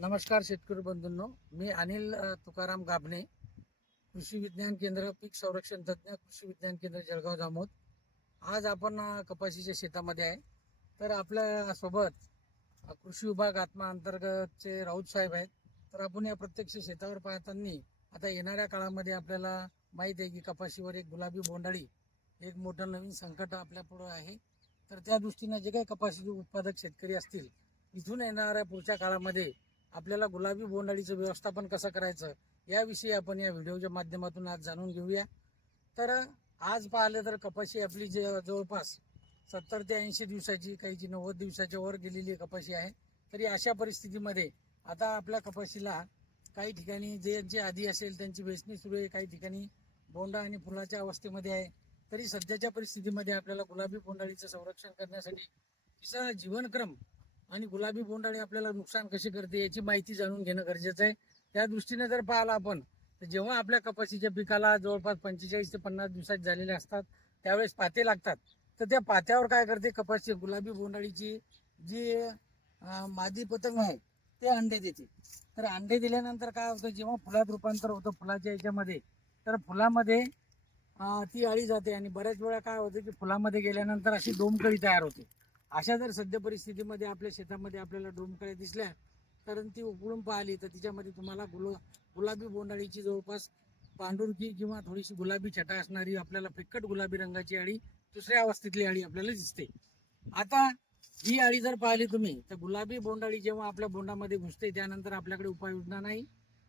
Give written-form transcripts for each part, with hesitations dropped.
नमस्कार शेतकरी बंधूंनो, मी अनिल तुकाराम गाभणे, कृषी विज्ञान केंद्र पीक संरक्षण तज्ञ, कृषी विज्ञान केंद्र जळगाव जामोद. आज आपण कपाशीच्या शेतामध्ये आहे. तर आपल्या सोबत कृषी विभाग आत्मा अंतर्गतचे राऊत साहेब आहेत. तर आपण या प्रत्यक्ष शेतावर पाहताना आता येणाऱ्या काळामध्ये आपल्याला माहिती आहे की कपाशीवर एक गुलाबी बोंडाळी एक मोठं नवीन संकट आपल्या पुढे आहे. तर त्या दृष्टीने जे काही कपाशीचे उत्पादक शेतकरी असतील, इथून येणाऱ्या पुढच्या काळामध्ये आपल्याला गुलाबी बोंडाळीचं व्यवस्थापन कसं करायचं याविषयी आपण या व्हिडिओच्या माध्यमातून आज जाणून घेऊया. तर आज पाहिलं तर कपाशी आपली जे जवळपास 70 ते 80 दिवसाची, काहीची 90 दिवसाच्या वर गेलेली कपाशी आहे. तरी अशा परिस्थितीमध्ये आता आपल्या कपाशीला काही ठिकाणी जे आधी असेल त्यांची वेचणी सुरू आहे, काही ठिकाणी बोंडा आणि फुलाच्या अवस्थेमध्ये आहे. तरी सध्याच्या परिस्थितीमध्ये आपल्याला गुलाबी बोंडाळीचं संरक्षण करण्यासाठी तिचा जीवनक्रम आणि गुलाबी बोंडाळी आपल्याला नुकसान कशी करते याची माहिती जाणून घेणं गरजेचं आहे. त्या दृष्टीने जर पाहिलं आपण तर जेव्हा आपल्या कपाशीच्या पिकाला जवळपास 45 ते 50 दिवसात झालेले असतात त्यावेळेस पाते लागतात. तर त्या पात्यावर काय करते कपाशी गुलाबी बोंडाळीची जी मादी पतंग आहे ते अंडे देते. तर अंडे दिल्यानंतर काय होतं, जेव्हा फुलात रूपांतर होतं फुलाच्या याच्यामध्ये, तर फुलामध्ये ती अळी जाते आणि बऱ्याच वेळा काय होतं की फुलामध्ये गेल्यानंतर अशी डोमकळी तयार होते. अशा जर सध्या परिस्थितीमध्ये आपल्या शेतामध्ये आपल्याला डोमकळ्या दिसल्या तर ती उकळून पाहिली तर तिच्यामध्ये तुम्हाला गुलाबी बोंडाळीची जवळपास पांढुरकी किंवा थोडीशी गुलाबी छटा असणारी आपल्याला फिक्कट गुलाबी रंगाची अळी, दुसऱ्या अवस्थेतली अळी आपल्याला दिसते. आता ही अळी जर पाहिली तुम्ही तर गुलाबी बोंडाळी जेव्हा आपल्या बोंडामध्ये घुसते त्यानंतर आपल्याकडे उपाययोजना नाही.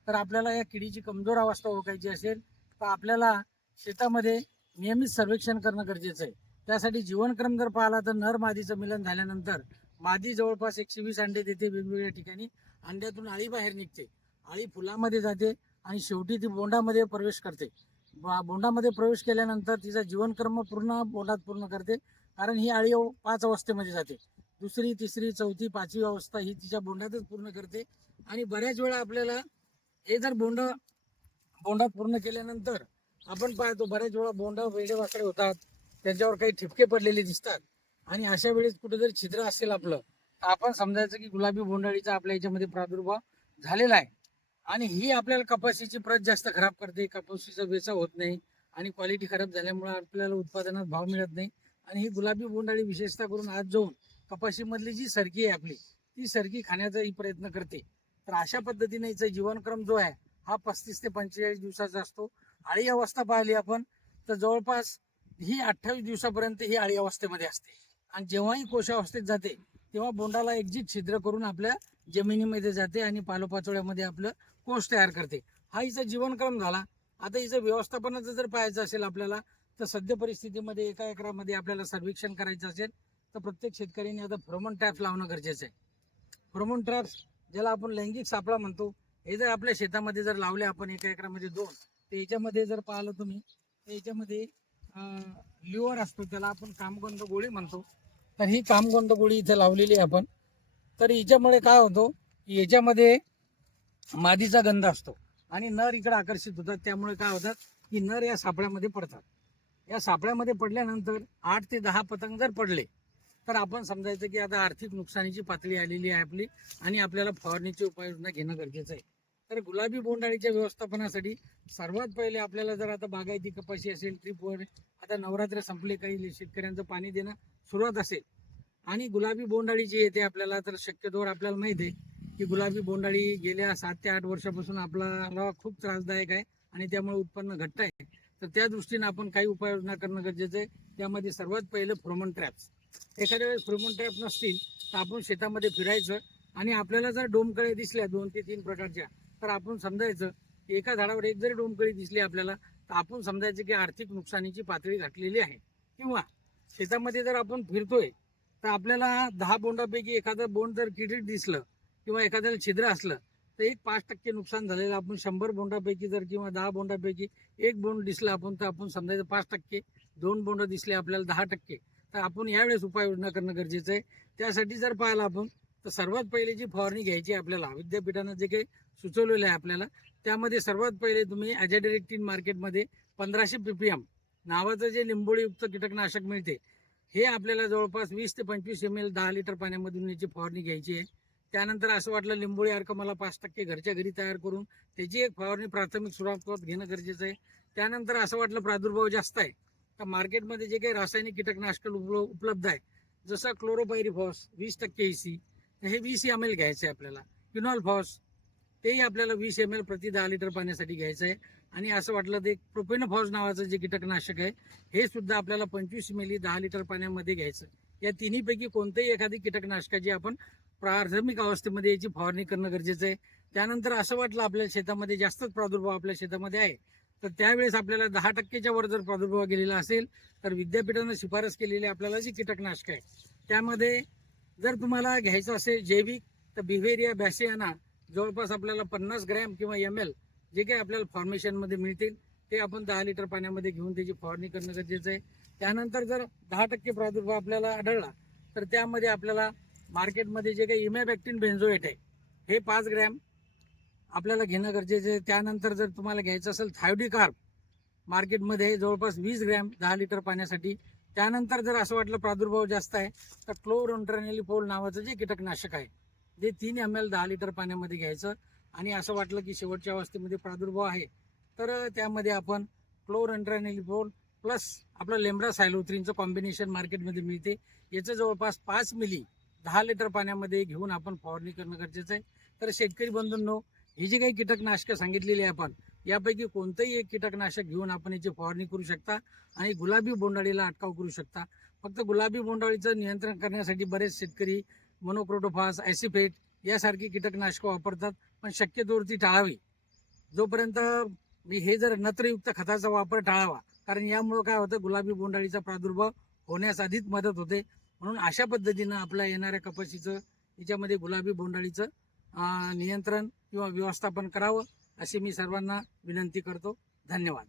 तर आपल्याला या किडीची कमजोर अवस्था ओळखायची असेल तर आपल्याला शेतामध्ये नियमित सर्वेक्षण करणं गरजेचं आहे. त्यासाठी जीवनक्रम जर पाहिला तर नर मादीचं मिलन झाल्यानंतर मादी जवळपास 120 अंडे देते वेगवेगळ्या ठिकाणी. अंड्यातून अळी बाहेर निघते, अळी फुलामध्ये जाते आणि शेवटी ती बोंडामध्ये प्रवेश करते. बोंडामध्ये प्रवेश केल्यानंतर तिचा जीवनक्रम पूर्ण बोंडात पूर्ण करते. कारण ही अळी 5 अवस्थेमध्ये जाते, दुसरी, तिसरी, चौथी, 5वी अवस्था ही तिच्या बोंडातच पूर्ण करते. आणि बऱ्याच वेळा आपल्याला हे जर बोंडात पूर्ण केल्यानंतर आपण पाहतो बऱ्याच वेळा बोंड वेडे वाकडे होतात, त्यांच्यावर काही ठिपके पडलेले दिसतात. आणि अशा वेळेस कुठे जर छिद्र असेल आपलं तर आपण समजायचं की गुलाबी बोंडाळीचा आपल्या याच्यामध्ये प्रादुर्भाव झालेला आहे. आणि ही आपल्याला कपाशीची प्रत जास्त खराब करते, कपाशीचा वेचा होत नाही आणि क्वालिटी खराब झाल्यामुळे आपल्याला उत्पादनात भाव मिळत नाही. आणि ही गुलाबी बोंडाळी विशेषतः करून आज जाऊन कपाशीमधली जी सरकी आहे आपली ती सरकी खाण्याचाही प्रयत्न करते. तर अशा पद्धतीने हिचा जीवनक्रम जो आहे हा 35 ते 45 दिवसाचा असतो. अळी अवस्था पाहिली आपण तर जवळपास ही 28 दिवसापर्यंत ही अळी अवस्थेमध्ये असते. आणि जेव्हाही कोशावस्थेत जाते तेव्हा बोंडाला एक्झिट छिद्र करून आपल्या जमिनीमध्ये जाते आणि पालोपाचोळ्यामध्ये आपलं कोश तयार करते. हा हिचा जीवनक्रम झाला. आता हिचं व्यवस्थापनाचं जर पाहायचं असेल आपल्याला तर सध्या परिस्थितीमध्ये एका एकरामध्ये आपल्याला सर्वेक्षण करायचं असेल तर प्रत्येक शेतकऱ्यांनी आता फेरोमोन ट्रॅप्स लावणं गरजेचं आहे. फेरोमोन ट्रॅप्स ज्याला आपण लैंगिक सापळा म्हणतो, हे जर आपल्या शेतामध्ये जर लावले आपण एका एकरामध्ये 2, तर याच्यामध्ये जर पाहिलं तुम्ही तर याच्यामध्ये लिव्हर असतो, त्याला आपण कामगंध गोळी म्हणतो. तर ही कामगंध गोळी इथे लावलेली आहे आपण. तर हिच्यामुळे काय होतो की याच्यामध्ये मादीचा गंध असतो आणि नर इकडे आकर्षित होतात. त्यामुळे काय होतात की नर या सापळ्यामध्ये पडतात. या सापळ्यामध्ये पडल्यानंतर 8 ते 10 पतंग जर पडले तर आपण समजायचं की आता आर्थिक नुकसानीची पातळी आलेली आहे आपली आणि आपल्याला फवारणीची उपाययोजना घेणं गरजेचं आहे. तर गुलाबी बोंडाळीच्या व्यवस्थापनासाठी सर्वात पहिले आपल्याला जर आता बागायती कपाशी असेल, ट्रिपवर आता नवरात्र संपले, काही शेतकऱ्यांचं पाणी देणं सुरुवात असेल आणि गुलाबी बोंडाळी जी येते आपल्याला, तर शक्यतोवर आपल्याला माहिती आहे की गुलाबी बोंडाळी गेल्या 7 ते 8 वर्षापासून आपल्याला खूप त्रासदायक आहे आणि त्यामुळे उत्पन्न घटत आहे. तर त्या दृष्टीने आपण काही उपाययोजना करणं गरजेचं आहे. त्यामध्ये सर्वात पहिलं फेरोमोन ट्रॅप्स. एखाद्या वेळेस फेरोमोन ट्रॅप नसतील तर आपण शेतामध्ये फिरायचं आणि आपल्याला जर डोमकळ्या दिसल्या 2 ते 3 प्रकारच्या तर आपण समजायचं की एका झाडावर एक जरी डोमकळी दिसली आपल्याला तर आपण समजायचं की आर्थिक नुकसानीची पातळी गाठलेली आहे. किंवा शेतामध्ये जर आपण फिरतोय तर आपल्याला 10 बोंडापैकी एखादं बोंड जर किडीत दिसलं किंवा एखाद्याला छिद्र असलं तर 5% नुकसान झालेलं. आपण 100 बोंडापैकी जर किंवा 10 बोंडापैकी एक बोंड दिसला आपण तर आपण समजायचं 5%, 2 बोंड दिसले आपल्याला 10%. तर आपण यावेळेस उपाययोजना करणं गरजेचं आहे. त्यासाठी जर पाहिलं आपण तर सर्वात पहिले जी फवारणी घ्यायची आपल्याला विद्यापीठानं जे काही सुचवलेलं आहे आपल्याला, त्यामध्ये सर्वात पहिले तुम्ही अजॅडिरेक्टिन मार्केटमध्ये 1500 ppm नावाचं जे लिंबोळीयुक्त कीटकनाशक मिळते, हे आपल्याला जवळपास 20 ते 25 ml 10 लिटर पाण्यामधून याची फवारणी घ्यायची आहे. त्यानंतर असं वाटलं लिंबोळी अर्क मला 5% घरच्या घरी तयार करून त्याची एक फवारणी प्राथमिक सुरुवात घेणं गरजेचं आहे. त्यानंतर असं वाटलं प्रादुर्भाव जास्त आहे तर मार्केटमध्ये जे काही रासायनिक कीटकनाशक उपलब्ध आहे, जसं क्लोरोपायरीफॉस 20% EC, हे 20 ml घ्यायचं आहे आपल्याला. क्विनॉलफॉस तेही आपल्याला 20 ml प्रति 10 लिटर पाण्यासाठी घ्यायचं आहे. आणि असं वाटलं ते प्रोपेनोफॉस नावाचं जे कीटकनाशक आहे हे सुद्धा आपल्याला 25 मिली 10 लिटर पाण्यामध्ये घ्यायचं. या तिन्हीपैकी कोणतेही एखादी कीटकनाशकाची आपण प्राथमिक अवस्थेमध्ये याची फवारणी करणं गरजेचं आहे. त्यानंतर असं वाटलं आपल्या शेतामध्ये जास्तच प्रादुर्भाव आपल्या शेतामध्ये आहे तर त्यावेळेस आपल्याला 10%च्या वर जर प्रादुर्भाव गेलेला असेल तर विद्यापीठानं शिफारस केलेली आपल्याला जी कीटकनाशक आहे त्यामध्ये जर तुम्हाला घ्यायचं असेल जैविक तर बिव्हेरिया बॅसियाना जवळपास आपल्याला 50 ग्रॅम किंवा ml जे काही आपल्याला फॉर्मेशनमध्ये मिळतील ते आपण 10 लिटर पाण्यामध्ये घेऊन त्याची फवारणी करणं गरजेचं आहे. त्यानंतर जर 10% प्रादुर्भाव आपल्याला आढळला तर त्यामध्ये आपल्याला मार्केटमध्ये जे काही इमॅबॅक्टिन बेन्झोएट आहे हे 5 ग्रॅम आपल्याला घेणं गरजेचं आहे. त्यानंतर जर तुम्हाला घ्यायचं असेल थायोडिकार्ब मार्केटमध्ये जवळपास 20 ग्रॅम 10 लिटर पाण्यासाठी. त्यानंतर जर असं वाटलं प्रादुर्भाव जास्त आहे तर क्लोरॉन्ट्रेनिलिप्रोल नावाचं जे कीटकनाशक आहे जे 3 ml 10 लिटर पाण्यामध्ये घ्यायचं. आणि असं वाटलं की शेवटच्या अवस्थेमध्ये प्रादुर्भाव आहे तर त्यामध्ये आपण क्लोरॉन्ट्रेनिलिप्रोल प्लस आपलं लेम्ब्रा सायलोथ्रिनचं कॉम्बिनेशन मार्केटमध्ये मिळते. याचं जवळपास 5 मिली 10 लिटर पाण्यामध्ये घेऊन आपण फवारणी करणं गरजेचं आहे. तर शेतकरी बंधूंनो, ही जी काही कीटकनाशकं सांगितलेली आहे आपण यापैकी कोणतंही एक कीटकनाशक घेऊन आपण याची फवारणी करू शकता आणि गुलाबी बोंडाळीला अटकाव करू शकता. फक्त गुलाबी बोंडाळीचं नियंत्रण करण्यासाठी बरेच शेतकरी मोनोक्रोटोफास, ॲसिफेट यासारखी कीटकनाशकं वापरतात, पण शक्यतोवर ती टाळावी. जोपर्यंत हे जर नत्रयुक्त खताचा वापर टाळावा, कारण यामुळे काय होतं गुलाबी बोंडाळीचा प्रादुर्भाव होण्यास अधिक मदत होते. म्हणून अशा पद्धतीनं आपल्या येणाऱ्या कपाशीचं याच्यामध्ये गुलाबी बोंडाळीचं नियंत्रण किंवा व्यवस्थापन करावं अशी मी सर्वांना विनंती करतो. धन्यवाद.